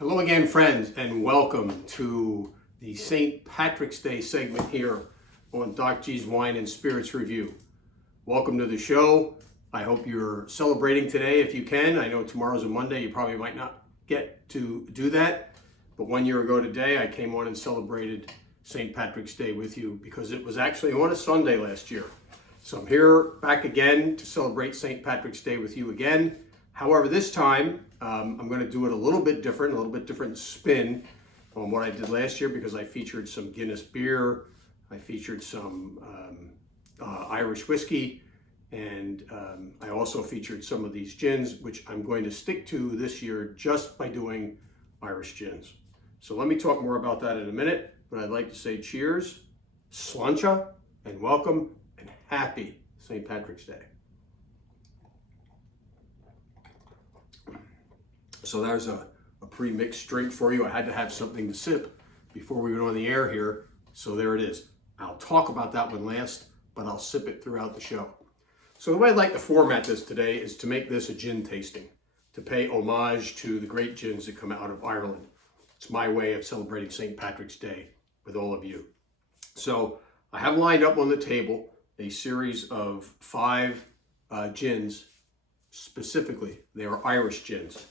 Hello again, friends, and welcome to the St. Patrick's Day segment here on Doc G's Wine and Spirits Review. Welcome to the show. I hope you're celebrating today if you can. I know tomorrow's a Monday, you probably might not get to do that, but 1 year ago today I came on and celebrated St. Patrick's Day with you because it was actually on a Sunday last year. So I'm here back again to celebrate St. Patrick's Day with you again. However, this time I'm going to do it a little bit different spin on what I did last year because I featured some Guinness beer, I featured some Irish whiskey, and I also featured some of these gins, which I'm going to stick to this year just by doing Irish gins. So let me talk more about that in a minute, but I'd like to say cheers, sláinte, and welcome, and happy St. Patrick's Day. So there's a pre-mixed drink for you. I had to have something to sip before we went on the air here. So there it is. I'll talk about that one last, but I'll sip it throughout the show. So the way I'd like to format this today is to make this a gin tasting, to pay homage to the great gins that come out of Ireland. It's my way of celebrating St. Patrick's Day with all of you. So I have lined up on the table a series of 5 gins. Specifically, they are Irish gins.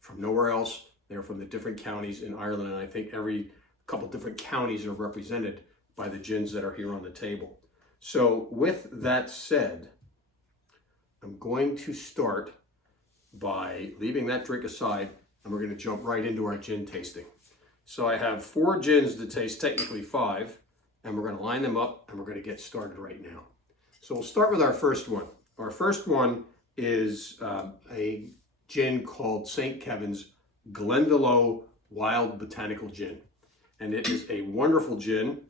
From nowhere else. They're from the different counties in Ireland, and I think every couple different counties are represented by the gins that are here on the table. So with that said, I'm going to start by leaving that drink aside, and we're going to jump right into our gin tasting. So I have 4 gins to taste, technically 5, and we're going to line them up, and we're going to get started right now. So we'll start with our first one. Our first one is a gin called St. Kevin's Glendalough Wild Botanical Gin. And it is a wonderful gin.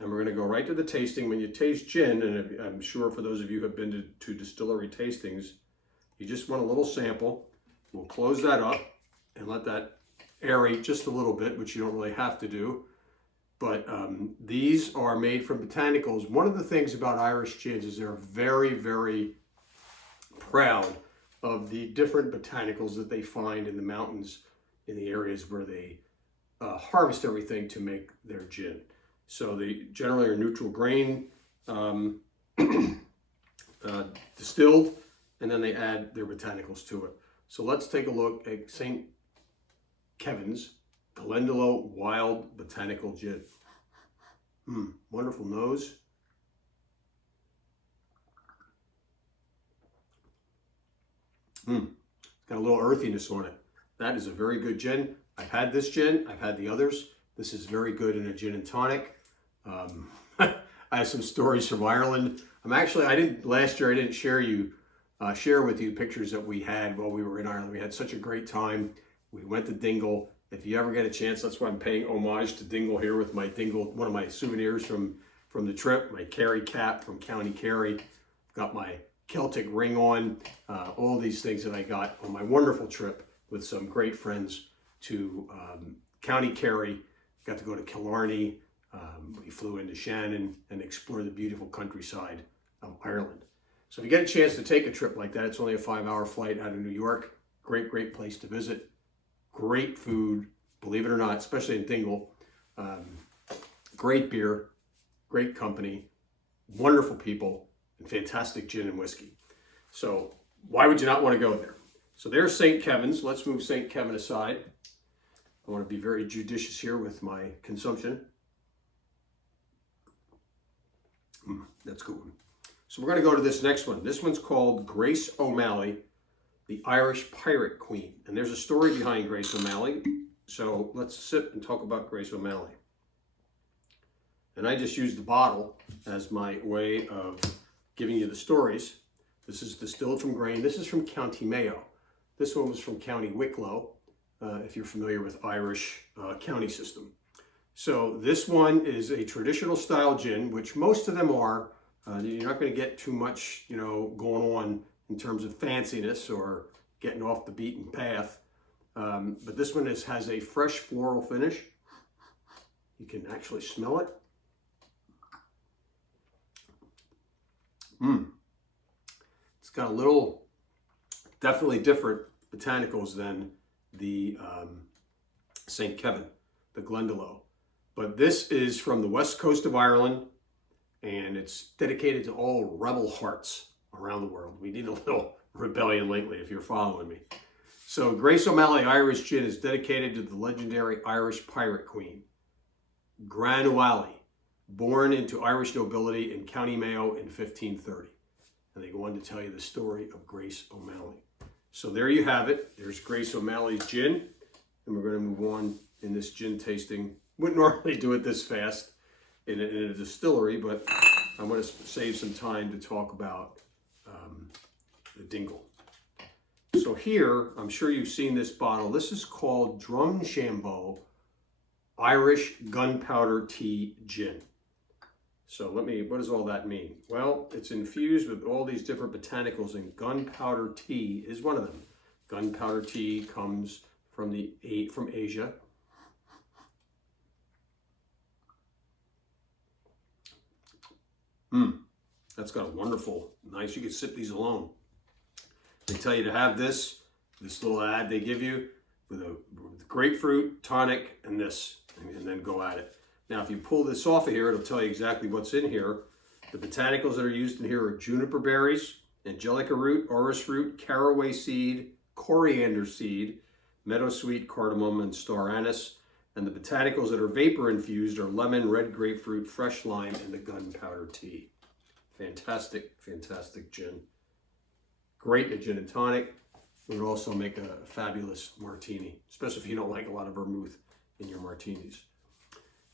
And we're going to go right to the tasting. When you taste gin, and I'm sure for those of you who have been to distillery tastings, you just want a little sample. We'll close that up and let that aerate just a little bit, which you don't really have to do. But these are made from botanicals. One of the things about Irish gins is they're very, very proud of the different botanicals that they find in the mountains in the areas where they harvest everything to make their gin. So they generally are neutral grain distilled, and then they add their botanicals to it. So let's take a look at St. Kevin's Glendalough Wild Botanical Gin. Wonderful nose. It's got a little earthiness on it. That is a very good gin. I've had this gin. I've had the others. This is very good in a gin and tonic. I have some stories from Ireland. Last year I didn't share with you pictures that we had while we were in Ireland. We had such a great time. We went to Dingle. If you ever get a chance, that's why I'm paying homage to Dingle here with my Dingle, one of my souvenirs from the trip, my Kerry cap from County Kerry. Got my Celtic ring on, all these things that I got on my wonderful trip with some great friends to County Kerry. Got to go to Killarney. We flew into Shannon and explored the beautiful countryside of Ireland. So if you get a chance to take a trip like that, it's only a 5-hour flight out of New York. Great place to visit. Great food, believe it or not, especially in Dingle. Great beer, great company, wonderful people, and fantastic gin and whiskey. So why would you not want to go there? So there's St. Kevin's. Let's move St. Kevin aside. I want to be very judicious here with my consumption. That's good. So we're going to go to this next one. This one's called Grace O'Malley, the Irish Pirate Queen. And there's a story behind Grace O'Malley. So let's sit and talk about Grace O'Malley. And I just used the bottle as my way of giving you the stories. This is distilled from grain. This is from County Mayo. This one was from County Wicklow, if you're familiar with Irish county system. So this one is a traditional style gin, which most of them are. You're not going to get too much, going on in terms of fanciness or getting off the beaten path. But this one has a fresh floral finish. You can actually smell it. It's got a little, definitely different botanicals than the St. Kevin, the Glendalough. But this is from the west coast of Ireland, and it's dedicated to all rebel hearts around the world. We need a little rebellion lately, if you're following me. So Grace O'Malley Irish Gin is dedicated to the legendary Irish pirate queen, Gran Uali, born into Irish nobility in County Mayo in 1530. And they go on to tell you the story of Grace O'Malley. So there you have it. There's Grace O'Malley's gin. And we're going to move on in this gin tasting. Wouldn't normally do it this fast in a distillery, but I want to save some time to talk about the Dingle. So here, I'm sure you've seen this bottle. This is called Drumshanbo Irish Gunpowder Tea Gin. So what does all that mean? Well, it's infused with all these different botanicals, and gunpowder tea is one of them. Gunpowder tea comes from Asia. That's got a wonderful, nice, you can sip these alone. They tell you to have this little ad they give you with grapefruit, tonic, and this, and then go at it. Now, if you pull this off of here, it'll tell you exactly what's in here. The botanicals that are used in here are juniper berries, angelica root, orris root, caraway seed, coriander seed, meadowsweet, cardamom, and star anise. And the botanicals that are vapor infused are lemon, red grapefruit, fresh lime, and the gunpowder tea. Fantastic, fantastic gin. Great in a gin and tonic. It would also make a fabulous martini, especially if you don't like a lot of vermouth in your martinis.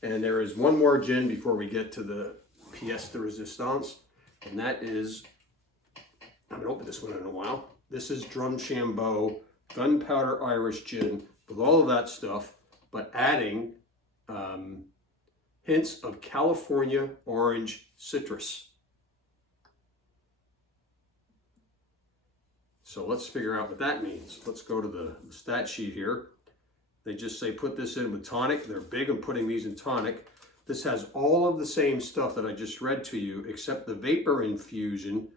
And there is one more gin before we get to the pièce de résistance, and that is, I haven't opened this one in a while. This is Drumshanbo Gunpowder Irish Gin with all of that stuff, but adding hints of California orange citrus. So let's figure out what that means. Let's go to the stat sheet here. They just say put this in with tonic. They're big on putting these in tonic. This has all of the same stuff that I just read to you, except the vapor infusion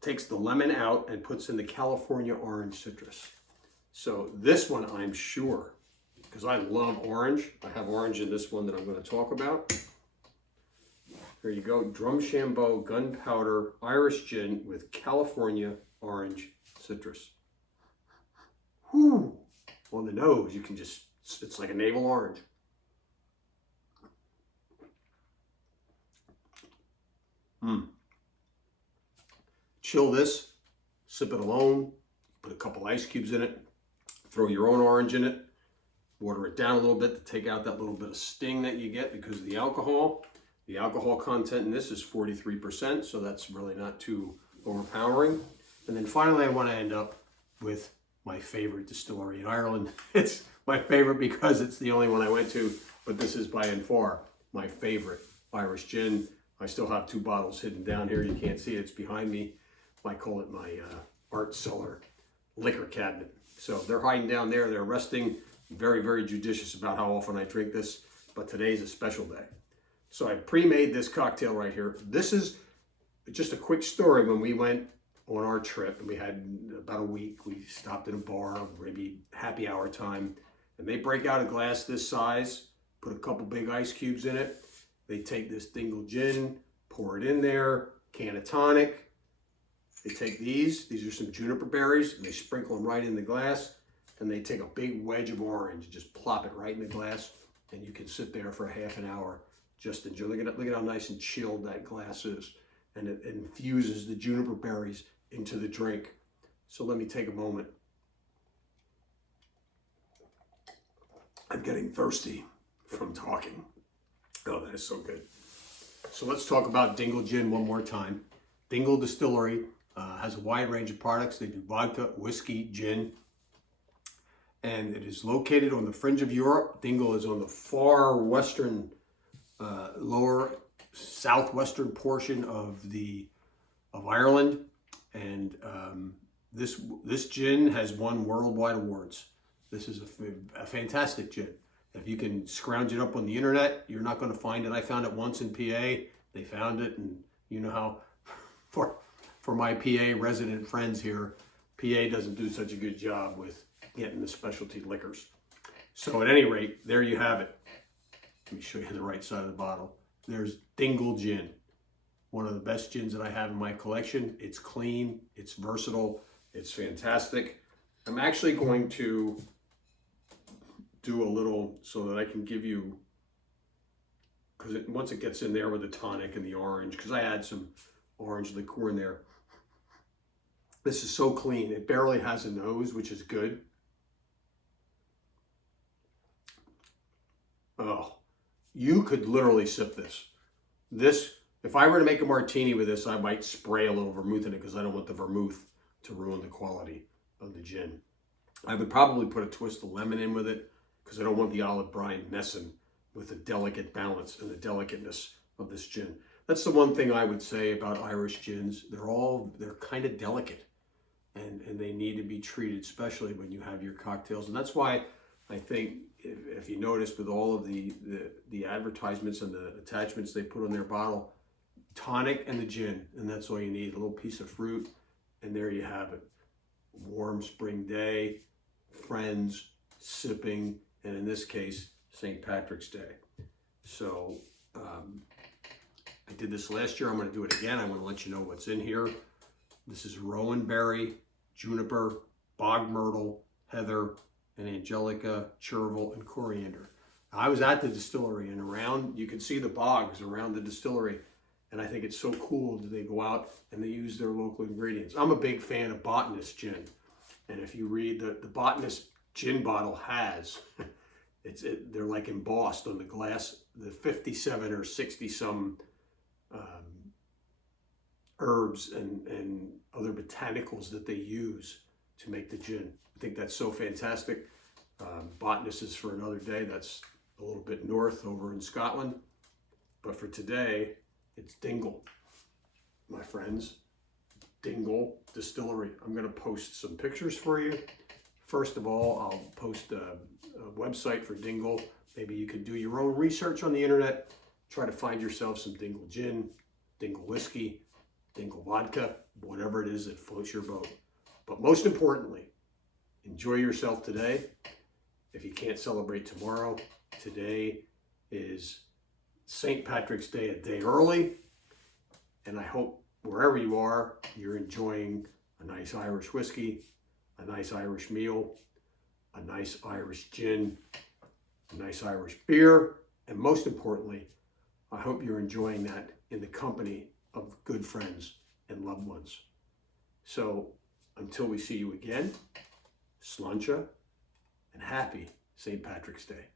takes the lemon out and puts in the California orange citrus. So this one, I'm sure, because I love orange. I have orange in this one that I'm going to talk about. Here you go, Drumshanbo Gunpowder Irish Gin with California orange citrus. Whew. On the nose, you can just, it's like a navel orange. Chill this, sip it alone, put a couple ice cubes in it, throw your own orange in it, water it down a little bit to take out that little bit of sting that you get because of the alcohol. The alcohol content in this is 43%, so that's really not too overpowering. And then finally, I want to end up with my favorite distillery in Ireland. It's my favorite because it's the only one I went to, but this is by and far my favorite Irish gin. I still have 2 bottles hidden down here. You can't see it, it's behind me. I call it my art cellar liquor cabinet. So they're hiding down there, they're resting. Very, very judicious about how often I drink this, but today's a special day. So I pre-made this cocktail right here. This is just a quick story. When we went on our trip, and we had about a week, we stopped at a bar, maybe happy hour time, and they break out a glass this size, put a couple big ice cubes in it. They take this Dingle gin, pour it in there, can of tonic. They take these are some juniper berries, and they sprinkle them right in the glass, and they take a big wedge of orange and just plop it right in the glass, and you can sit there for a half an hour, just enjoy. Look at how nice and chilled that glass is, and it infuses the juniper berries into the drink. So let me take a moment. I'm getting thirsty from talking. Oh, that is so good. So let's talk about Dingle Gin one more time. Dingle Distillery has a wide range of products. They do vodka, whiskey, gin, and it is located on the fringe of Europe. Dingle is on the far western, lower southwestern portion of Ireland, and this gin has won worldwide awards. This is a fantastic gin. If you can scrounge it up on the internet, you're not going to find it. I found it once in PA. They found it, and you know how for my PA resident friends here, PA doesn't do such a good job with getting the specialty liquors. So at any rate, there you have it. Let me show you the right side of the bottle. There's Dingle Gin, one of the best gins that I have in my collection. It's clean, it's versatile, it's fantastic. I'm actually going to do a little so that I can give you, because once it gets in there with the tonic and the orange, because I add some orange liqueur in there. This is so clean. It barely has a nose, which is good. Oh, you could literally sip this. If I were to make a martini with this, I might spray a little vermouth in it because I don't want the vermouth to ruin the quality of the gin. I would probably put a twist of lemon in with it because I don't want the olive brine messing with the delicate balance and the delicateness of this gin. That's the one thing I would say about Irish gins. They're kind of delicate, and they need to be treated, especially when you have your cocktails. And that's why I think, if you notice, with all of the advertisements and the attachments they put on their bottle, tonic and the gin, and that's all you need. A little piece of fruit, and there you have it. Warm spring day, friends, sipping, and in this case, St. Patrick's Day. So I did this last year. I'm going to do it again. I want to let you know what's in here. This is rowan berry, juniper, bog myrtle, heather, and angelica, chervil, and coriander. I was at the distillery, and around, you can see the bogs around the distillery, and I think it's so cool that they go out and they use their local ingredients. I'm a big fan of Botanist gin, and if you read the Botanist gin bottle has, they're like embossed on the glass, the 57 or 60 some herbs and other botanicals that they use to make the gin. I think that's so fantastic. Botanist is for another day. That's a little bit north over in Scotland. But for today, it's Dingle, my friends. Dingle Distillery. I'm going to post some pictures for you. First of all, I'll post a website for Dingle. Maybe you can do your own research on the internet. Try to find yourself some Dingle gin, Dingle whiskey, Dingle vodka, whatever it is that floats your boat. But most importantly, enjoy yourself today. If you can't celebrate tomorrow, today is St. Patrick's Day a day early. And I hope wherever you are, you're enjoying a nice Irish whiskey, a nice Irish meal, a nice Irish gin, a nice Irish beer, and most importantly, I hope you're enjoying that in the company of good friends and loved ones. So until we see you again, Sláinte and happy St. Patrick's Day.